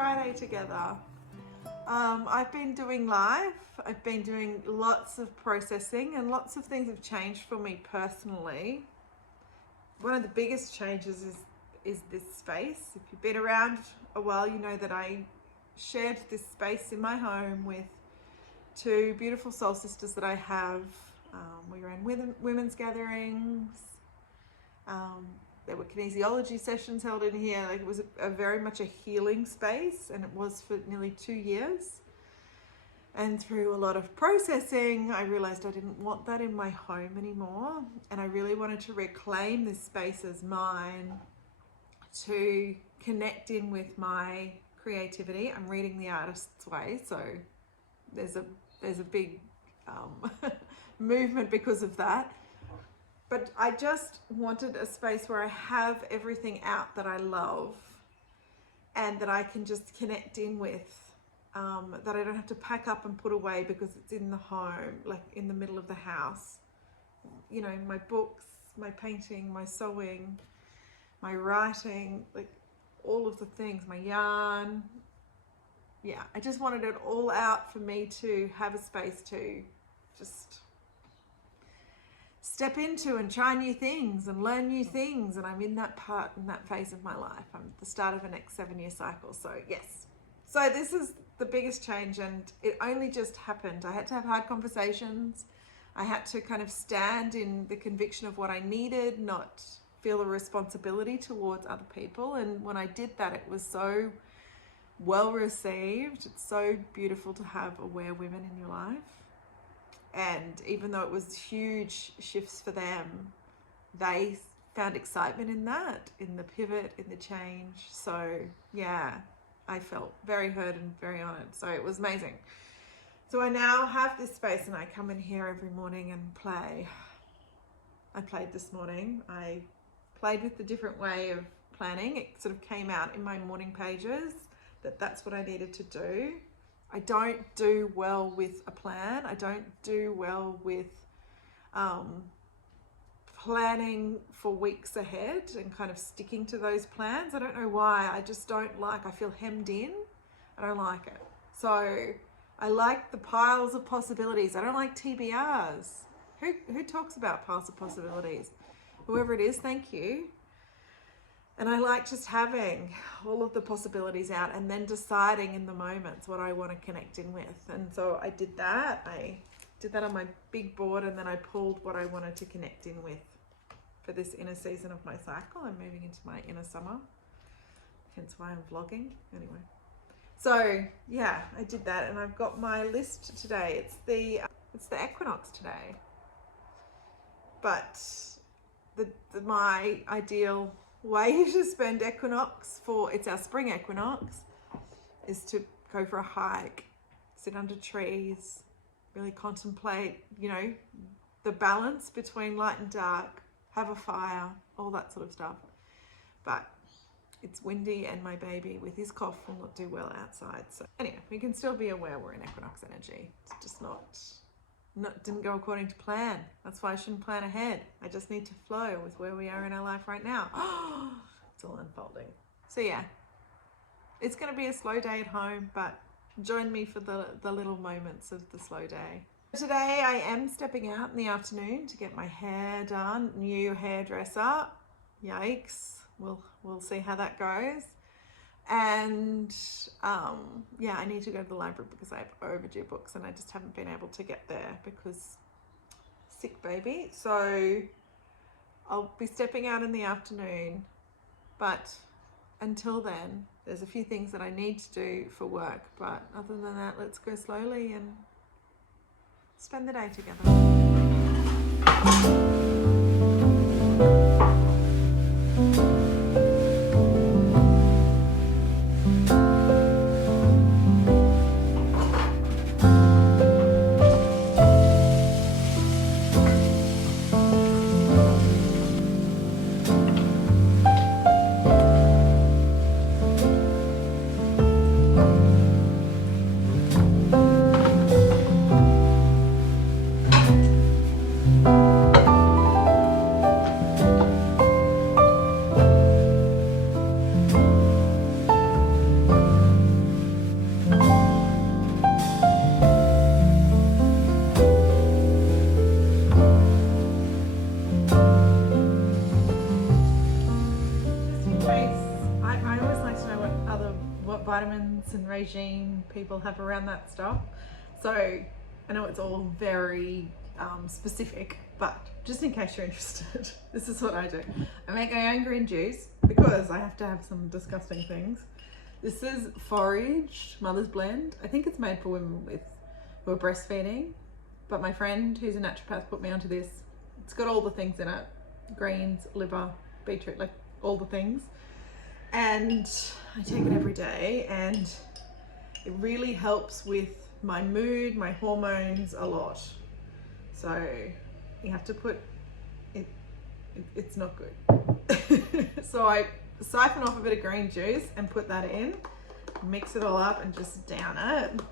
Friday together. I've been doing life. I've been doing lots of processing, and lots of things have changed for me personally. One of the biggest changes is this space. If you've been around a while, you know that I shared this space in my home with two beautiful soul sisters that I have. We ran women's gatherings. There were kinesiology sessions held in here. Like, it was a very much a healing space, and it was for nearly 2 years. And through a lot of processing, I realized I didn't want that in my home anymore. And I really wanted to reclaim this space as mine, to connect in with my creativity. I'm reading The Artist's Way, so there's a big movement because of that. But I just wanted a space where I have everything out that I love and that I can just connect in with, that I don't have to pack up and put away because it's in the home, like in the middle of the house. You know, my books, my painting, my sewing, my writing, like all of the things, my yarn. Yeah, I just wanted it all out for me to have a space to just step into and try new things and learn new things. And I'm in that phase of my life. I'm at the start of a next 7-year cycle. So yes. So this is the biggest change, and it only just happened. I had to have hard conversations. I had to kind of stand in the conviction of what I needed, not feel a responsibility towards other people. And when I did that, it was so well received. It's so beautiful to have aware women in your life. And even though it was huge shifts for them, they found excitement in that, in the pivot, in the change. So yeah, I felt very heard and very honored. So it was amazing. So I now have this space, and I come in here every morning and play. I played this morning. I played with the different way of planning. It sort of came out in my morning pages that that's what I needed to do. I don't do well with a plan. I don't do well with planning for weeks ahead and kind of sticking to those plans. I don't know why. I just don't like, I feel hemmed in. I don't like it. So I like the piles of possibilities. I don't like TBRs. Who talks about piles of possibilities? Whoever it is, thank you. And I like just having all of the possibilities out and then deciding in the moments what I want to connect in with. And so I did that. I did that on my big board, and then I pulled what I wanted to connect in with for this inner season of my cycle. I'm moving into my inner summer, hence why I'm vlogging. Anyway, so yeah, I did that, and I've got my list today. It's the equinox today, but my ideal way to spend equinox, it's our spring equinox, is to go for a hike, sit under trees, really contemplate, you know, the balance between light and dark, have a fire, all that sort of stuff. But it's windy, and my baby with his cough will not do well outside. So anyway, we can still be aware we're in equinox energy. It's just didn't go according to plan. That's why I shouldn't plan ahead. I just need to flow with where we are in our life right now. It's all unfolding. So yeah, it's going to be a slow day at home, but join me for the little moments of the slow day. Today I am stepping out in the afternoon to get my hair done. New hairdresser. Yikes. We'll see how that goes. And yeah, I need to go to the library because I have overdue books, and I just haven't been able to get there because sick baby. So I'll be stepping out in the afternoon, but until then, there's a few things that I need to do for work. But other than that, let's go slowly and spend the day together. regime people have around that stuff. So I know it's all very specific, but just in case you're interested, this is what I do. I make my own green juice because I have to have some disgusting things. This is foraged Mother's Blend. I think it's made for women who are breastfeeding, but my friend who's a naturopath put me onto this. It's got all the things in it: greens, liver, beetroot, like all the things. And I take it every day, and it really helps with my mood, my hormones a lot. So you have to put it, it's not good. So I siphon off a bit of green juice and put that in, mix it all up and just down it.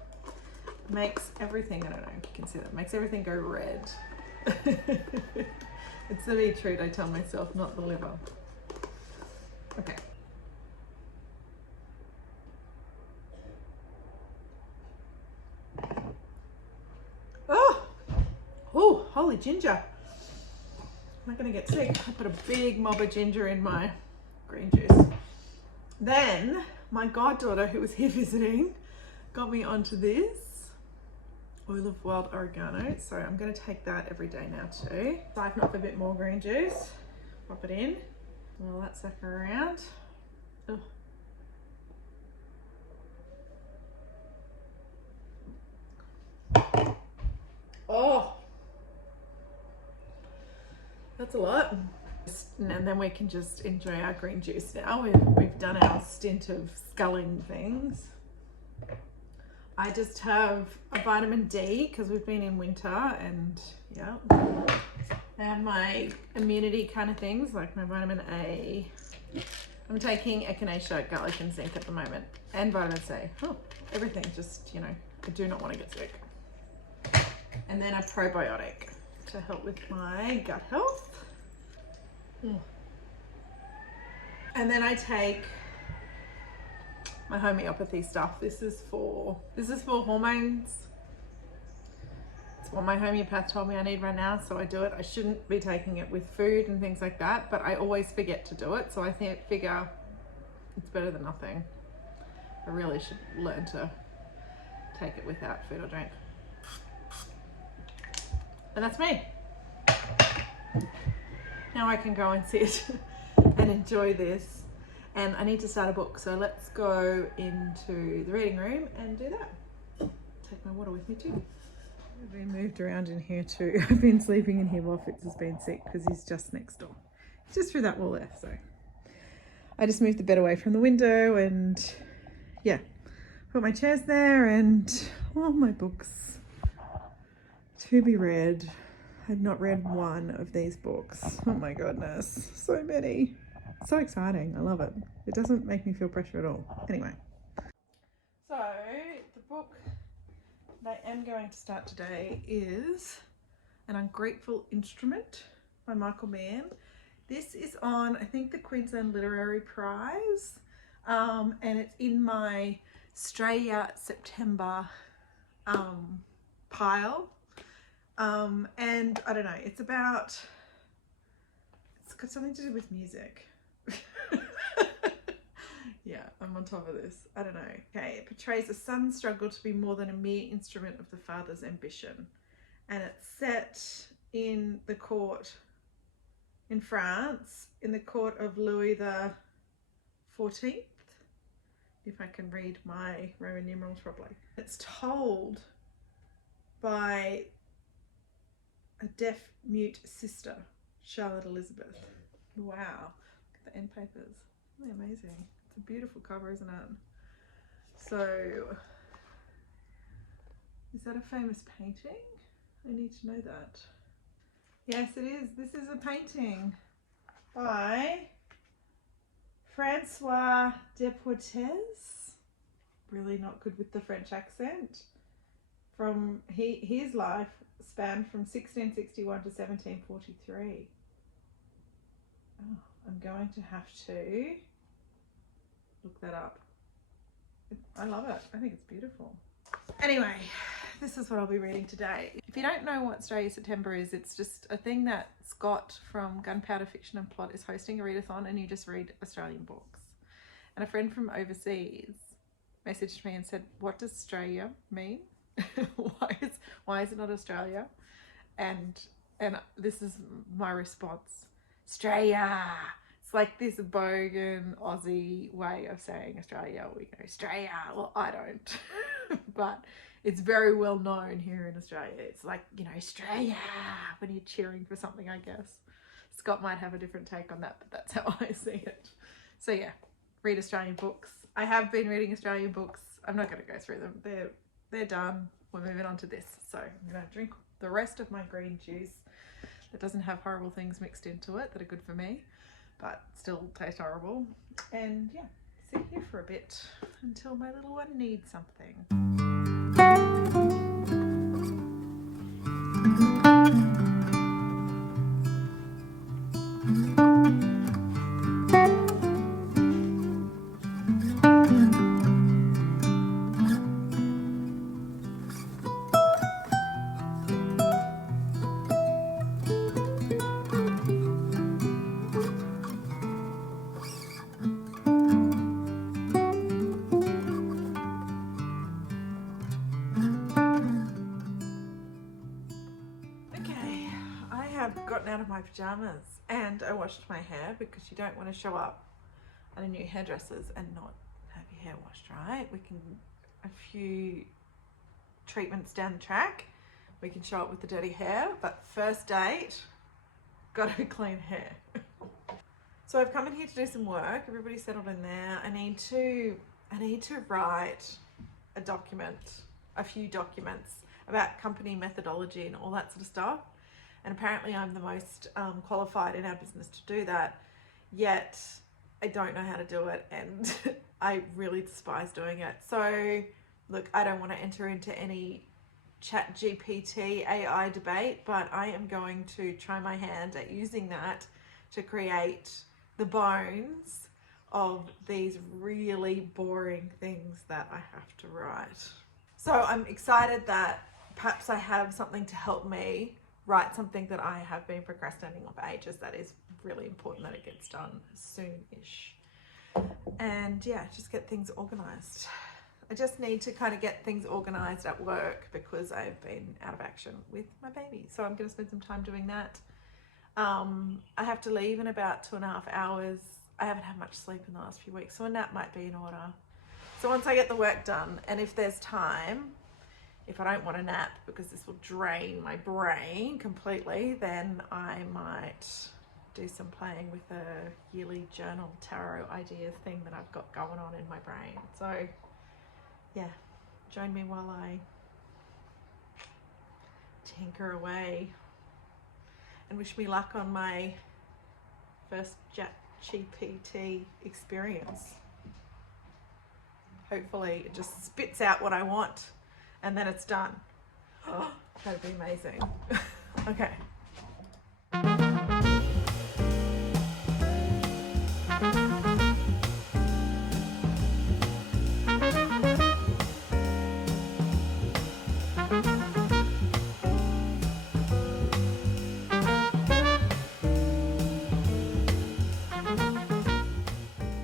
Makes everything, I don't know if you can see that, makes everything go red. It's the beetroot, I tell myself, not the liver. Okay. Oh, holy ginger. I'm not gonna get sick. I put a big mob of ginger in my green juice. Then my goddaughter, who was here visiting, got me onto this oil of wild oregano. So I'm gonna take that every day now too. Siphon up a bit more green juice, pop it in, roll that sucker around. Ugh. Oh, that's a lot. And then we can just enjoy our green juice now. We've done our stint of sculling things. I just have a vitamin D because we've been in winter, and yeah. And my immunity kind of things, like my vitamin A. I'm taking echinacea, garlic and zinc at the moment, and vitamin C. Oh, everything, just, you know, I do not want to get sick. And then a probiotic to help with my gut health. And then I take my homeopathy stuff. This is for hormones. It's what my homeopath told me I need right now, so I do it. I shouldn't be taking it with food and things like that, but I always forget to do it, so I figure it's better than nothing. I really should learn to take it without food or drink. And that's me. Now I can go and sit and enjoy this. And I need to start a book, so let's go into the reading room and do that. Take my water with me too. I've been moved around in here too. I've been sleeping in here while Fitz has been sick because he's just next door. He's just through that wall there, so. I just moved the bed away from the window and yeah, put my chairs there and all my books to be read. I've not read one of these books. Oh my goodness, so many. So exciting, I love it. It doesn't make me feel pressure at all. Anyway. So, the book that I am going to start today is An Ungrateful Instrument by Michael Mann. This is on, I think, the Queensland Literary Prize, and it's in my Australia September pile. And I don't know, it's got something to do with music. Yeah, I'm on top of this. I don't know. Okay, it portrays a son's struggle to be more than a mere instrument of the father's ambition. And it's set in the court in France, in the court of Louis the 14th, if I can read my Roman numerals properly. It's told by a deaf-mute sister, Charlotte Elizabeth. Wow, look at the end papers. Isn't that amazing? It's a beautiful cover, isn't it? So, is that a famous painting? I need to know that. Yes, it is. This is a painting by Francois Depoites. Really not good with the French accent. From his life spanned from 1661 to 1743. Oh, I'm going to have to look that up. I love it. I think it's beautiful. Anyway, this is what I'll be reading today. If you don't know what Australia September is, it's just a thing that Scott from Gunpowder Fiction and Plot is hosting a readathon, and you just read Australian books. And a friend from overseas messaged me and said, "What does Australia mean? why is it not Australia?" And this is my response: Australia. It's like this bogan Aussie way of saying Australia. We go Australia. Well, I don't, but it's very well known here in Australia. It's like, you know, Australia when you're cheering for something, I guess. Scott might have a different take on that, but that's how I see it. So yeah, read Australian books. I have been reading Australian books. I'm not going to go through them. They're done. We're moving on to this. So I'm going to drink the rest of my green juice that doesn't have horrible things mixed into it that are good for me, but still taste horrible. And yeah, sit here for a bit until my little one needs something. Gotten out of my pajamas and I washed my hair, because you don't want to show up at a new hairdresser's and not have your hair washed, right? We can, a few treatments down the track, we can show up with the dirty hair, but first date, gotta clean hair. So I've come in here to do some work. Everybody's settled in there. I need to write a few documents about company methodology and all that sort of stuff. And apparently I'm the most qualified in our business to do that, yet I don't know how to do it, and I really despise doing it. So look, I don't want to enter into any ChatGPT AI debate, but I am going to try my hand at using that to create the bones of these really boring things that I have to write. So I'm excited that perhaps I have something to help me write something that I have been procrastinating on for ages. That is really important that it gets done soon-ish. And yeah, just get things organized. I just need to kind of get things organized at work because I've been out of action with my baby. So I'm going to spend some time doing that. I have to leave in about 2.5 hours. I haven't had much sleep in the last few weeks, so a nap might be in order. So once I get the work done, and if there's time, if I don't want a nap because this will drain my brain completely, then I might do some playing with a yearly journal tarot idea thing that I've got going on in my brain. So yeah, join me while I tinker away, and wish me luck on my first ChatGPT experience. Hopefully it just spits out what I want and then it's done. Oh, that'd be amazing. Okay.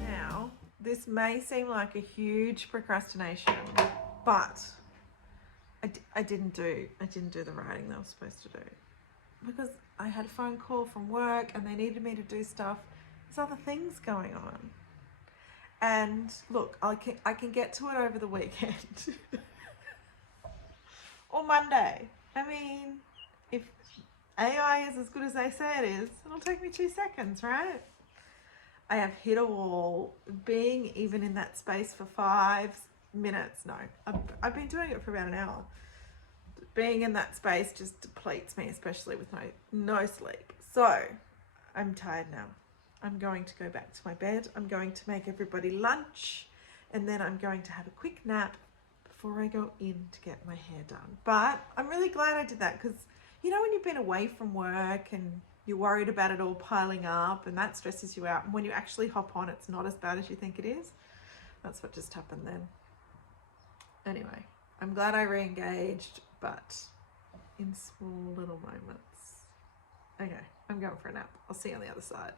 Now, this may seem like a huge procrastination, but I didn't do the writing that I was supposed to do because I had a phone call from work and they needed me to do stuff. There's other things going on, and look, I can get to it over the weekend or Monday. I mean, if AI is as good as they say it is, it'll take me 2 seconds, right? I have hit a wall being even in that space for 5 minutes. No, I've been doing it for about an hour. Being in that space just depletes me, especially with no sleep. So I'm tired now. I'm going to go back to my bed. I'm going to make everybody lunch, and then I'm going to have a quick nap before I go in to get my hair done. But I'm really glad I did that, because you know when you've been away from work and you're worried about it all piling up and that stresses you out, and when you actually hop on, it's not as bad as you think it is. That's what just happened then. Anyway, I'm glad I re-engaged, but in small little moments. Okay, I'm going for a nap. I'll see you on the other side.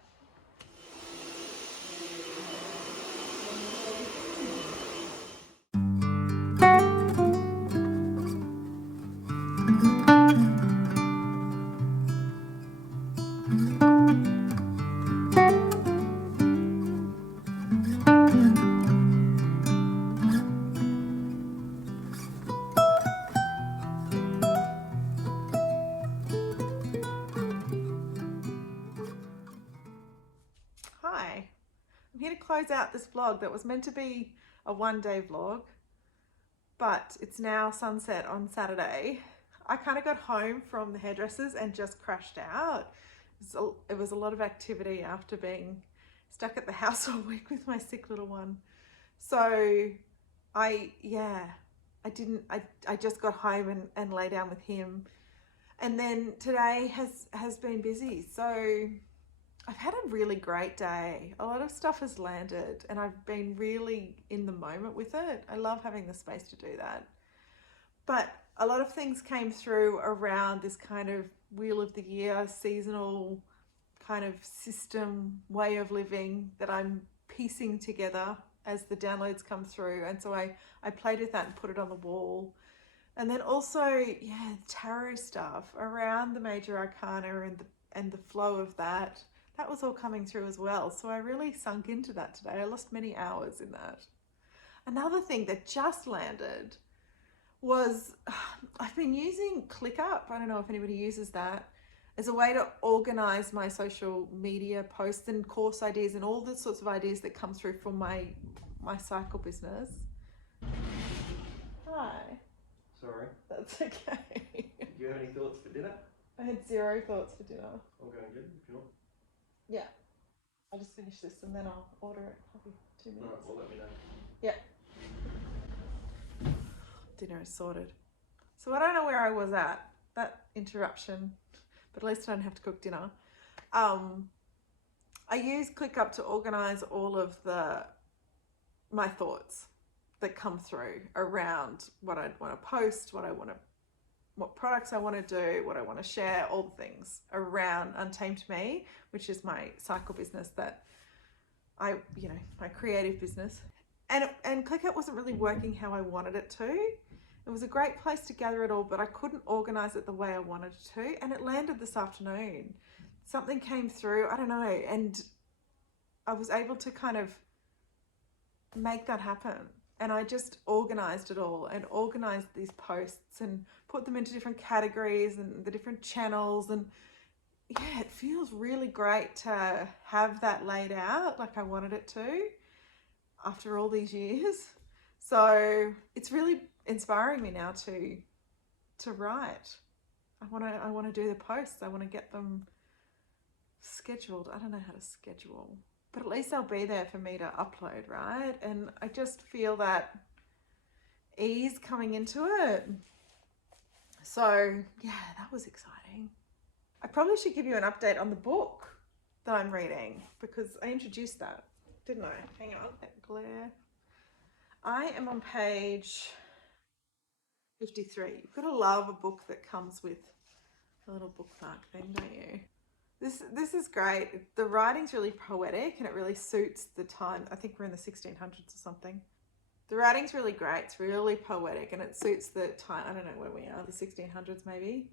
close out this vlog that was meant to be a one-day vlog, but it's now sunset on Saturday. I kind of got home from the hairdressers and just crashed out. It was a lot of activity after being stuck at the house all week with my sick little one. So I just got home and lay down with him. And then today has been busy. So I've had a really great day. A lot of stuff has landed and I've been really in the moment with it. I love having the space to do that. But a lot of things came through around this kind of wheel of the year, seasonal kind of system, way of living that I'm piecing together as the downloads come through. And so I played with that and put it on the wall. And then also, yeah, tarot stuff around the major arcana and the flow of that. That was all coming through as well. So I really sunk into that today. I lost many hours in that. Another thing that just landed was I've been using ClickUp. I don't know if anybody uses that as a way to organize my social media posts and course ideas and all the sorts of ideas that come through for my cycle business. Hi. Sorry. That's okay. Do you have any thoughts for dinner? I had 0 thoughts for dinner. I'll go and get it if you want. Yeah. I'll just finish this and then I'll order it. Probably 2 minutes. Alright, well let me know. Yeah. Dinner is sorted. So I don't know where I was at. That interruption. But at least I don't have to cook dinner. I use ClickUp to organize all of my thoughts that come through around what I want to post, what products I want to do, what I want to share, all the things around Untamed Me, which is my cycle business that my creative business. And ClickUp wasn't really working how I wanted it to. It was a great place to gather it all, but I couldn't organize it the way I wanted it to. And it landed this afternoon. Something came through, I don't know, and I was able to kind of make that happen. And I just organized it all and organized these posts and put them into different categories and the different channels. And yeah, it feels really great to have that laid out like I wanted it to after all these years. So it's really inspiring me now to write. I want to do the posts. I want to get them scheduled. I don't know how to schedule, but at least they'll be there for me to upload, right? And I just feel that ease coming into it. So yeah, that was exciting. I probably should give you an update on the book that I'm reading because I introduced that, didn't I? Hang on, that glare. I am on page 53. You've got to love a book that comes with a little bookmark thing, don't you? This is great. The writing's really poetic and it really suits the time. I think we're in the 1600s or something. The writing's really great. It's really poetic and it suits the time. I don't know where we are, the 1600s maybe.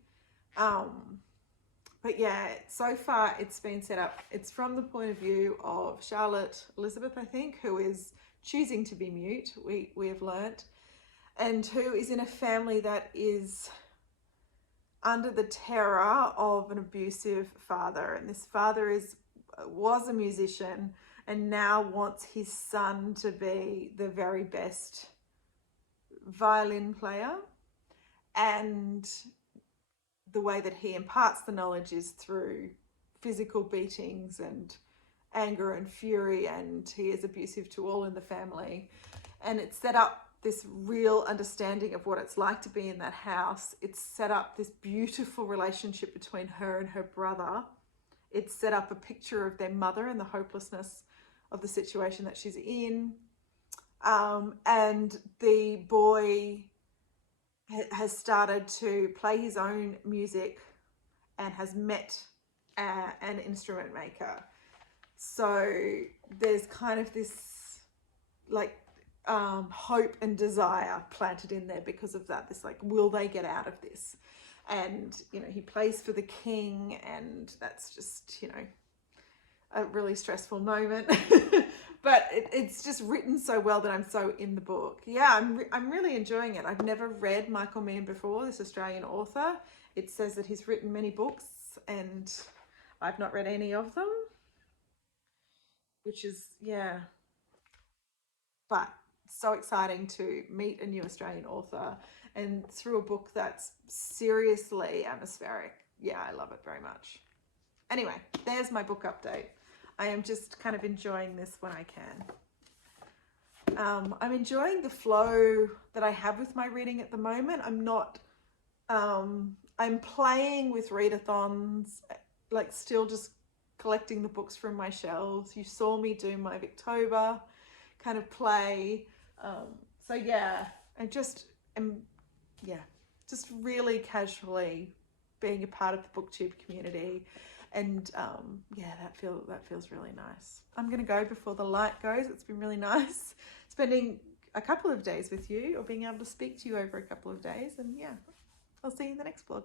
But yeah, so far it's been set up. It's from the point of view of Charlotte Elizabeth, I think, who is choosing to be mute, we have learnt, and who is in a family that is under the terror of an abusive father. And this father was a musician and now wants his son to be the very best violin player. And the way that he imparts the knowledge is through physical beatings and anger and fury, and he is abusive to all in the family. And it's set up this real understanding of what it's like to be in that house. It's set up this beautiful relationship between her and her brother. It's set up a picture of their mother and the hopelessness of the situation that she's in. And the boy has started to play his own music and has met an instrument maker. So there's kind of this like hope and desire planted in there because of that. This like, will they get out of this? And he plays for the king, and that's just a really stressful moment. But it's just written so well that I'm so in the book. Yeah, I'm really enjoying it. I've never read Michael Meehan before, this Australian author. It says that he's written many books and I've not read any of them, which is, yeah, but so exciting to meet a new Australian author and through a book that's seriously atmospheric. Yeah, I love it very much. Anyway, there's my book update. I am just kind of enjoying this when I can. I'm enjoying the flow that I have with my reading at the moment. I'm playing with readathons, like still just collecting the books from my shelves. You saw me do my Victober kind of play. So yeah, I just am, just really casually being a part of the BookTube community. And that feels really nice. I'm gonna go before the light goes. It's been really nice spending a couple of days with you, or being able to speak to you over a couple of days. And yeah, I'll see you in the next vlog.